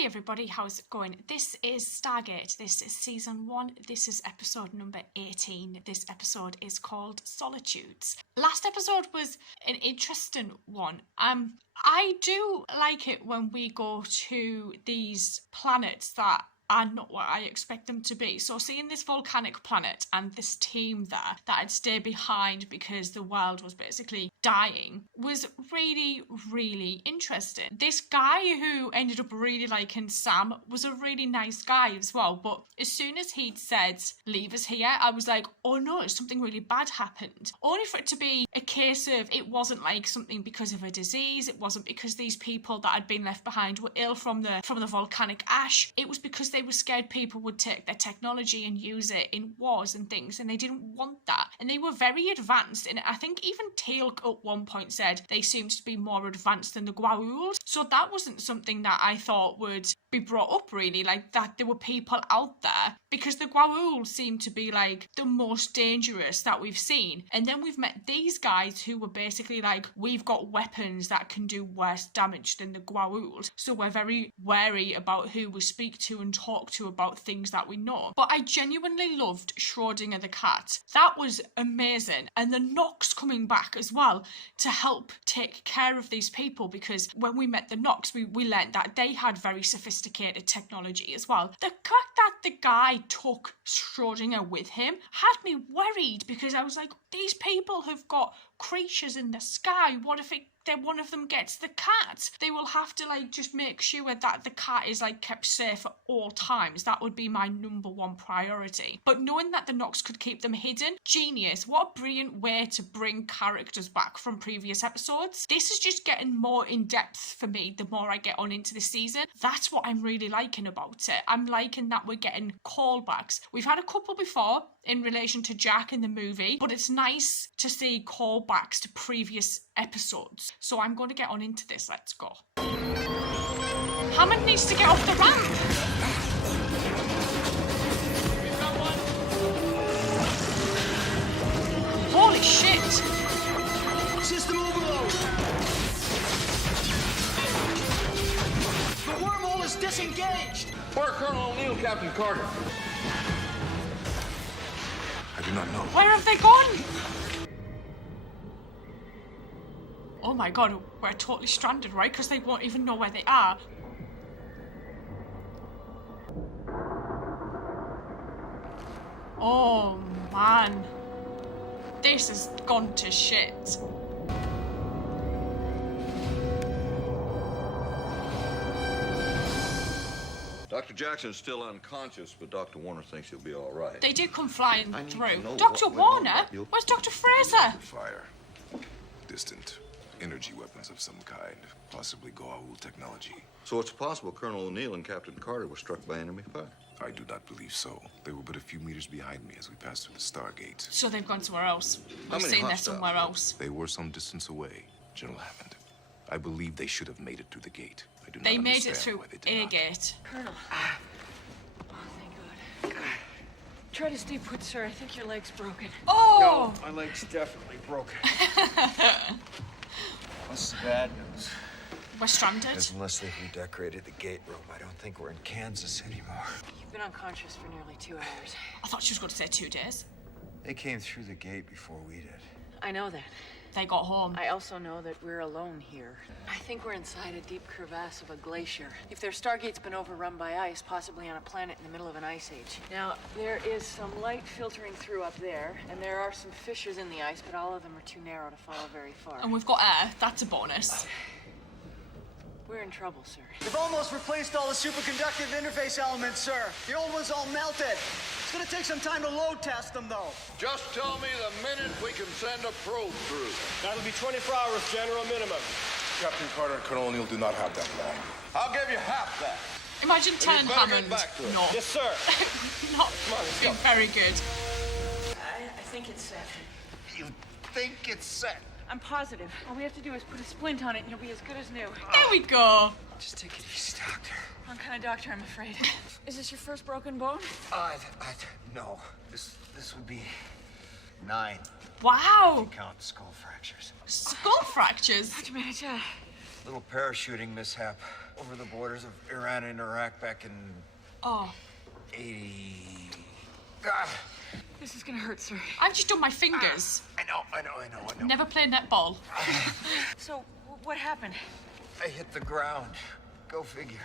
Hey everybody, how's it going? This is Stargate. This is season 1. This is episode number 18. This episode is called Solitudes. Last episode was an interesting one. I do like it when we go to these planets that are not what I expect them to be. So seeing this volcanic planet and this team there that had stayed behind because the world was basically dying was really, really interesting. This guy who ended up really liking Sam was a really nice guy as well, but as soon as he'd said, leave us here, I was like, oh no, something really bad happened. Only for it to be a case of it wasn't like something because of a disease, it wasn't because these people that had been left behind were ill from the volcanic ash, it was because they were scared people would take their technology and use it in wars and things, and they didn't want that. And they were very advanced, and I think even Teal at one point said they seemed to be more advanced than the Goa'uld. So that wasn't something that I thought would be brought up really, like that there were people out there, because the Goa'uld seem to be like the most dangerous that we've seen. And then we've met these guys who were basically like, we've got weapons that can do worse damage than the Goa'uld, so we're very wary about who we speak to and talk to about things that we know. But I genuinely loved Schrodinger the cat. That was amazing. And the Nox coming back as well to help take care of these people, because when we met the Nox, we learned that they had very sophisticated technology as well. The fact that the guy took Schrodinger with him had me worried, because I was like, these people have got creatures in the sky. What if one of them gets the cat? They will have to like just make sure that the cat is like kept safe at all times. That would be my number one priority. But knowing that the Nox could keep them hidden, genius. What a brilliant way to bring characters back from previous episodes. This is just getting more in depth for me the more I get on into the season. That's what I'm really liking about it. I'm liking that we're getting callbacks. We've had a couple before in relation to Jack in the movie, but it's nice to see callbacks to previous episodes. So I'm going to get on into this. Let's go. Hammond needs to get off the ramp. Holy shit. System overload. The wormhole is disengaged. Where Colonel O'Neill, Captain Carter? I do not know. Where have they gone? Oh my god, we're totally stranded, right? Because they won't even know where they are. Oh man. This has gone to shit. Dr. Jackson's still unconscious, but Dr. Warner thinks he'll be all right. They did come flying I need to through. know Dr. what went on. Warner? Where's Dr. Fraser? Fire. Distant. Energy weapons of some kind. Possibly Goa'uld technology. So it's possible Colonel O'Neill and Captain Carter were struck by enemy fire. I do not believe so. They were but a few meters behind me as we passed through the Stargate. So they've gone somewhere else. How We've many seen they're hostiles? somewhere else. They were some distance away, General Hammond. I believe they should have made it through the gate. I do not They made it understand through why they did a not. gate. Colonel. Oh, thank God. Try to stay put, sir. I think your leg's broken. Oh! No, my leg's definitely broken. What's the bad news? We're stranded. As unless they've redecorated the gate room, I don't think we're in Kansas anymore. You've been unconscious for nearly 2 hours. I thought she was going to say 2 days. They came through the gate before we did. I know that. They got home. I also know that we're alone here. I think we're inside a deep crevasse of a glacier. If their Stargate's been overrun by ice, possibly on a planet in the middle of an ice age. Now, there is some light filtering through up there, and there are some fissures in the ice, but all of them are too narrow to follow very far. And we've got air. That's a bonus. We're in trouble, sir. They've almost replaced all the superconductive interface elements, sir. The old one's all melted. It's gonna take some time to load test them, though. Just tell me the minute we can send a probe through. That'll be 24 hours, General minimum. Captain Carter and Colonel O'Neill do not have that long. I'll give you half that. Imagine telling better get Hammond. back to it. No. Yes, sir. Not Come on, let's go. very good. I think it's set. You think it's set? I'm positive. All we have to do is put a splint on it and you'll be as good as new. There we go. Just take it easy, Doctor. Wrong kind of doctor, I'm afraid. Is this your first broken bone? No. This would be 9. Wow. Count skull fractures. Skull fractures. Dr. Manich, Little parachuting mishap over the borders of Iran and Iraq back in Oh, 80. God. This is gonna hurt, sir. I've just done my fingers. I know. Never played netball. So, what happened? I hit the ground. Go figure.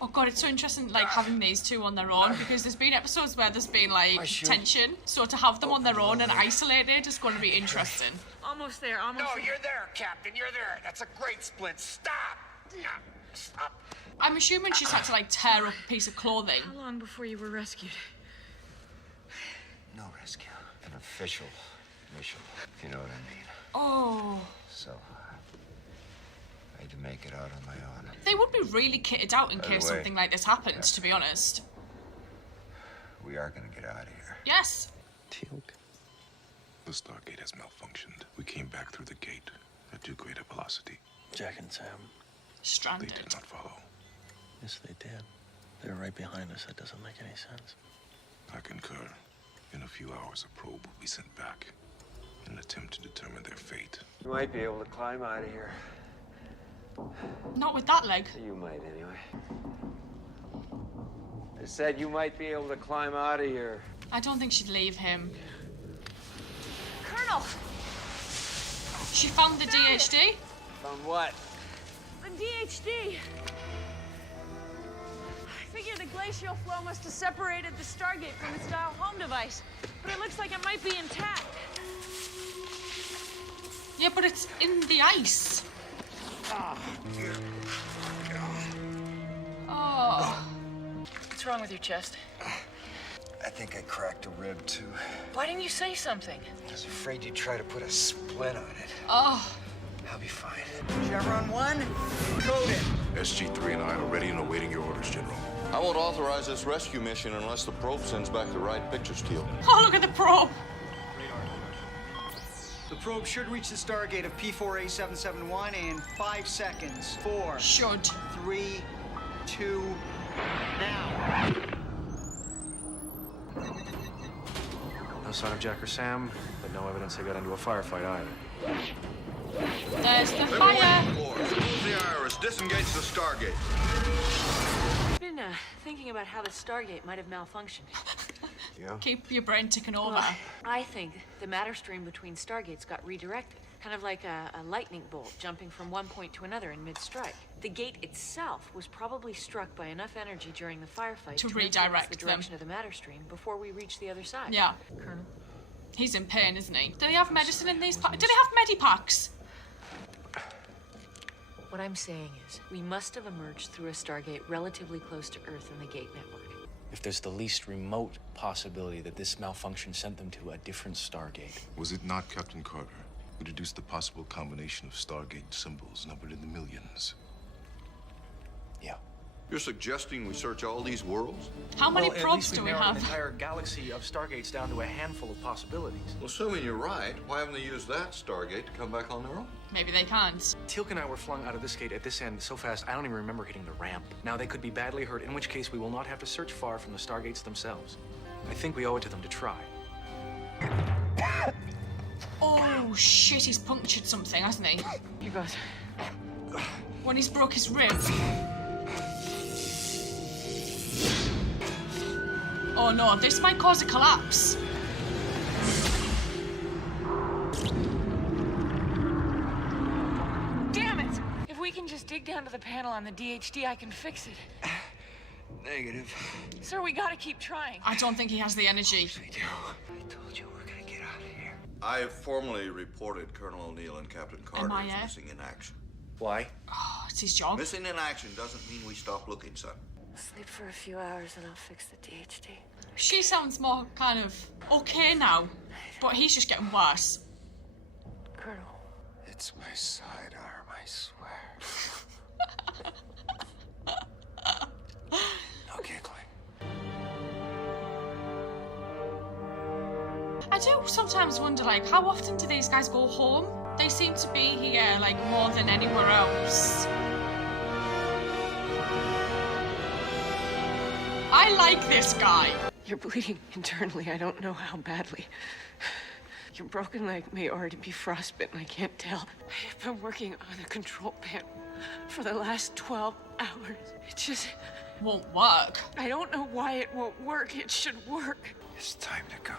Oh god, it's so interesting, like, having these two on their own, because there's been episodes where there's been, like, tension, so to have them on their own and isolated is going to be interesting. Almost there, almost No, there. you're there, Captain. You're there. That's a great split. Stop. Stop. I'm assuming she's had to, like, tear up a piece of clothing. How long before you were rescued? No rescue. An official mission, if you know what I mean. Oh. So, I had to make it out on my own. They would be really kitted out in By the case way, something like this happened, to be honest. We are gonna get out of here. Yes. Teal'c. The Stargate has malfunctioned. We came back through the gate at too great a velocity. Jack and Sam, They Stranded. did not follow. yes, they did. They were right behind us. That doesn't make any sense. I concur. In a few hours, a probe will be sent back in an attempt to determine their fate. You might be able to climb out of here. Not with that leg. You might, anyway. I said you might be able to climb out of here. I don't think she'd leave him. Colonel! She found the DHD. Found what? The DHD! I figure the glacial flow must have separated the Stargate from its dial home device, but it looks like it might be intact. Yeah, but it's in the ice. Oh. What's wrong with your chest? I think I cracked a rib, too. Why didn't you say something? I was afraid you'd try to put a splint on it. Oh. I'll be fine. Chevron 1, code it. SG-3 and I are ready and awaiting your orders, General. I won't authorize this rescue mission unless the probe sends back the right pictures, Teal. Oh, look at the probe. The probe should reach the Stargate of P4A771 in 5 seconds. 4, Should. 3, 2, now. No sign of Jack or Sam, but no evidence they got into a firefight either. There's the They were fire. waiting for us. Remove the iris. Disengage the Stargate. I've been thinking about how the Stargate might have malfunctioned. Yeah? Keep your brain ticking over. Well, I think the matter stream between Stargates got redirected, kind of like a lightning bolt jumping from one point to another in mid-strike. The gate itself was probably struck by enough energy during the firefight To influence redirect the them. direction of the matter stream before we reach the other side. Yeah. Colonel? He's in pain, isn't he? Do they have medicine in these packs? Do they have medipacks? What I'm saying is, we must have emerged through a Stargate relatively close to Earth in the gate network. If there's the least remote possibility that this malfunction sent them to a different Stargate. Was it not Captain Carter who deduced the possible combination of Stargate symbols numbered in the millions? Yeah. You're suggesting we search all these worlds? How many Well, at probes least do we've we narrowed have? an entire galaxy of Stargates down to a handful of possibilities. Well, assuming you're right, why haven't they used that Stargate to come back on their own? Maybe they can't. Teal'c and I were flung out of this gate at this end so fast I don't even remember hitting the ramp. Now they could be badly hurt, in which case we will not have to search far from the Stargates themselves. I think we owe it to them to try. Oh shit, he's punctured something, hasn't he? You guys. When he's broke his rib. Oh no, this might cause a collapse. Damn it! If we can just dig down to the panel on the DHD, I can fix it. Negative. Sir, we gotta keep trying. I don't think he has the energy. I do. I told you we're gonna get out of here. I have formally reported Colonel O'Neill and Captain Carter as MIA? missing in action. Why? Oh, it's his job. Missing in action doesn't mean we stop looking, son. Sleep for a few hours and I'll fix the DHD. She sounds more kind of okay now, but he's just getting worse. Colonel. It's my sidearm, I swear. No giggling. I do sometimes wonder, like, how often do these guys go home? They seem to be here, like, more than anywhere else. I like this guy. You're bleeding internally. I don't know how badly. Your broken leg may already be frostbitten. I can't tell. I've been working on the control panel. for the last 12 hours. It just won't work. I don't know why it won't work. It should work. It's time to go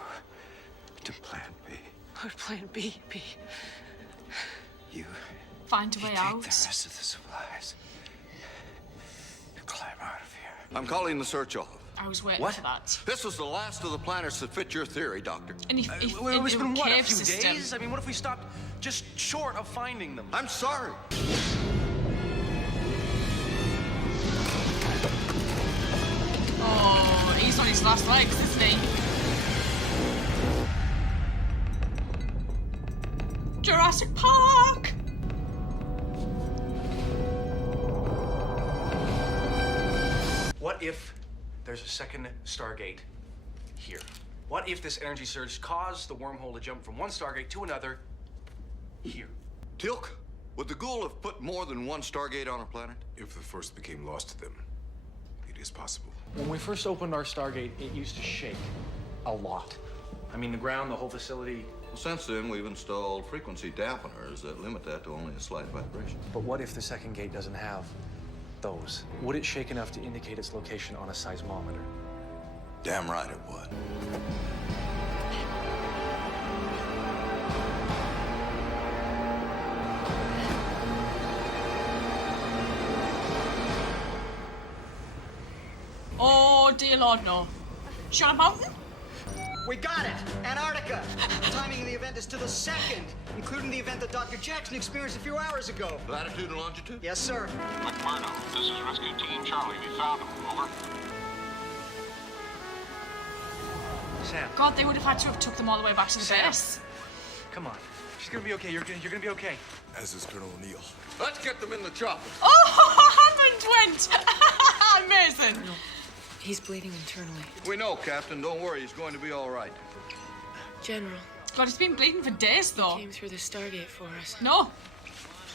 to Plan B. What Plan B be? You Find a way take out. the rest of the supplies and climb out of here. I'm calling the search off. I was waiting What? for that. This was the last of the planets that fit your theory, Doctor. And if It's in been a what, a cave few system, days? I mean, what if we stopped just short of finding them? I'm sorry. oh, he's on his last legs, isn't he? Jurassic Park. What if there's a second Stargate here? What if this energy surge caused the wormhole to jump from one Stargate to another here? Tilk, would the Ghoul have put more than one Stargate on our planet? If the first became lost to them, it is possible. When we first opened our Stargate, it used to shake a lot. I mean, the ground, the whole facility. Well, since then, we've installed frequency dampeners that limit that to only a slight vibration. But what if the second gate doesn't have those? Would it shake enough to indicate its location on a seismometer? Damn right it would. Oh dear Lord, no. Shot a mountain? We got it! Antarctica! The timing of the event is to the second, including the event that Dr. Jackson experienced a few hours ago. Latitude and longitude? Yes, sir. McMurdo, this is Rescue Team Charlie. We found him. Over. Sam, God, they would have had to have took them all the way back to the Sam. base. come on. She's gonna be okay. You're gonna be okay. As is Colonel O'Neill. Let's get them in the chopper. Oh, Hammond went! Amazing. He's bleeding internally. We know, Captain. Don't worry. He's going to be all right. General, God, he's been bleeding for days, though. came through the Stargate for us. No.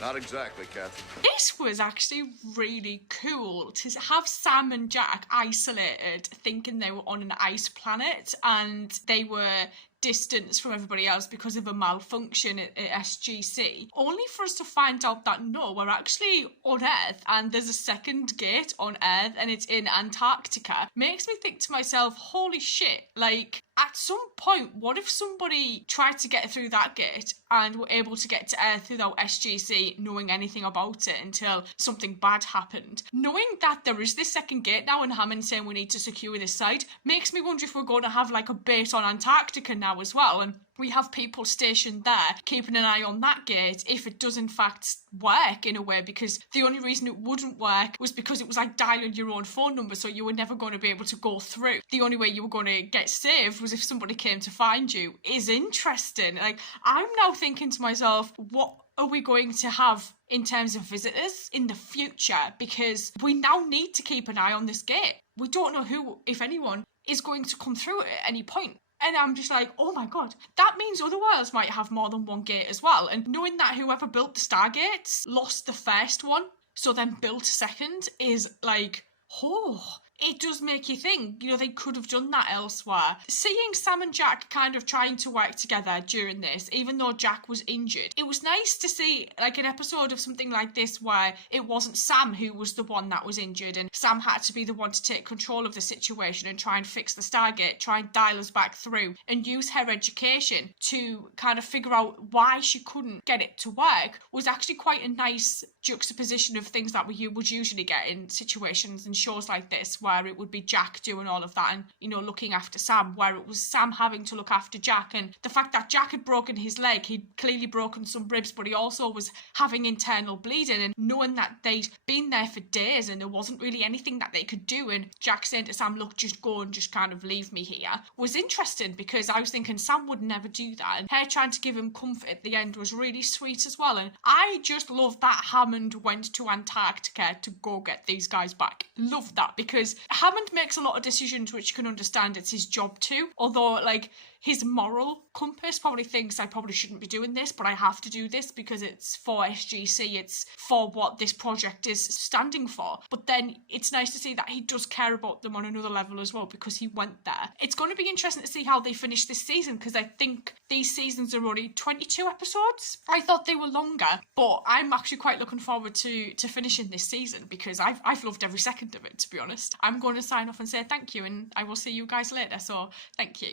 Not exactly, Captain. This was actually really cool to have Sam and Jack isolated, thinking they were on an ice planet and they were distanced from everybody else because of a malfunction at SGC, only for us to find out that no, we're actually on Earth and there's a second gate on Earth and it's in Antarctica. Makes me think to myself, holy shit, like, at some point, what if somebody tried to get through that gate and were able to get to Earth without SGC knowing anything about it until something bad happened? Knowing that there is this second gate now and Hammond saying we need to secure this site makes me wonder if we're going to have like a base on Antarctica now as well, and we have people stationed there keeping an eye on that gate if it does in fact work in a way, because the only reason it wouldn't work was because it was like dialing your own phone number, so you were never going to be able to go through. The only way you were going to get saved was if somebody came to find you. Is interesting. Like, I'm now thinking to myself, what are we going to have in terms of visitors in the future? Because we now need to keep an eye on this gate. We don't know who, if anyone, is going to come through it at any point. And I'm just like, oh my god, that means other worlds might have more than one gate as well. And knowing that whoever built the Stargates lost the first one, so then built a second, is like, oh, it does make you think, you know, they could have done that elsewhere. Seeing Sam and Jack kind of trying to work together during this, even though Jack was injured, it was nice to see like an episode of something like this where it wasn't Sam who was the one that was injured and Sam had to be the one to take control of the situation and try and fix the Stargate, try and dial us back through and use her education to kind of figure out why she couldn't get it to work. Was actually quite a nice juxtaposition of things that we would usually get in situations and shows like this, where it would be Jack doing all of that and, you know, looking after Sam, where it was Sam having to look after Jack. And the fact that Jack had broken his leg, he'd clearly broken some ribs, but he also was having internal bleeding, and knowing that they'd been there for days and there wasn't really anything that they could do, and Jack saying to Sam, look, just go and just kind of leave me here, was interesting, because I was thinking Sam would never do that, and her trying to give him comfort at the end was really sweet as well. And I just love that Hammond went to Antarctica to go get these guys back. Love that, because Hammond makes a lot of decisions which you can understand it's his job to, although, like, his moral compass probably thinks I probably shouldn't be doing this, but I have to do this because it's for SGC, it's for what this project is standing for. But then it's nice to see that he does care about them on another level as well, because he went there. It's going to be interesting to see how they finish this season, because I think these seasons are only 22 episodes. I thought they were longer, but I'm actually quite looking forward to finishing this season, because I've loved every second of it, to be honest. I'm going to sign off and say thank you, and I will see you guys later, so thank you.